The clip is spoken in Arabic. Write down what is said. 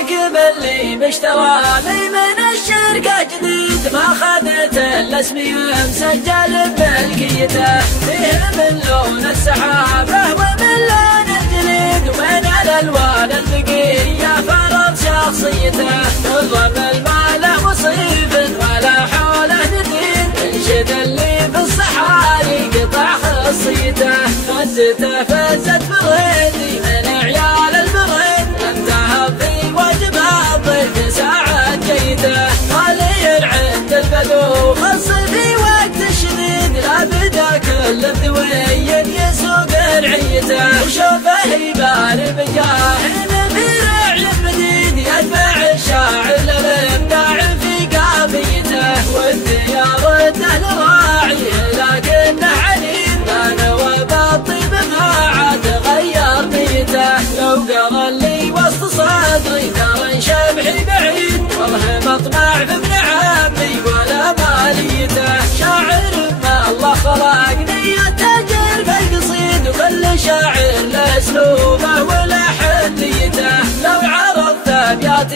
الراكب اللي مشترى لي من الشركة جديد ما خذت الا اسمي مسجل بملكيته، فيه من لون السحابة ومن لون الجليد ومن الالوان البقية فرض شخصيته، نظم الماله وصيف ولا حوله ندين، انشد اللي في الصحاري قطع خصيته، فزته فزت بريدي من عيال البريد، انتهى في واجب الضيف ساعة جيده، خالي عند البدو خص في وقت الشديد، لا بدا كل ذوي يسوق رعيته، وشوفه يبان بجاه في رعي المديد، يدفع الشاعر للابداع في قافيته، والديارته لراعيه لكنه عنيد، بان وبالطيب ما عاد غير نيته، لو قرا لي وسط صدري ترى شبحي بعيد، والله مطمع في ابن عمي ولا ماليته، شاعر ما الله خلق نيته تاجر في القصيد، وكل شاعر له اسلوبه وله حليته، لو عرضت ابيات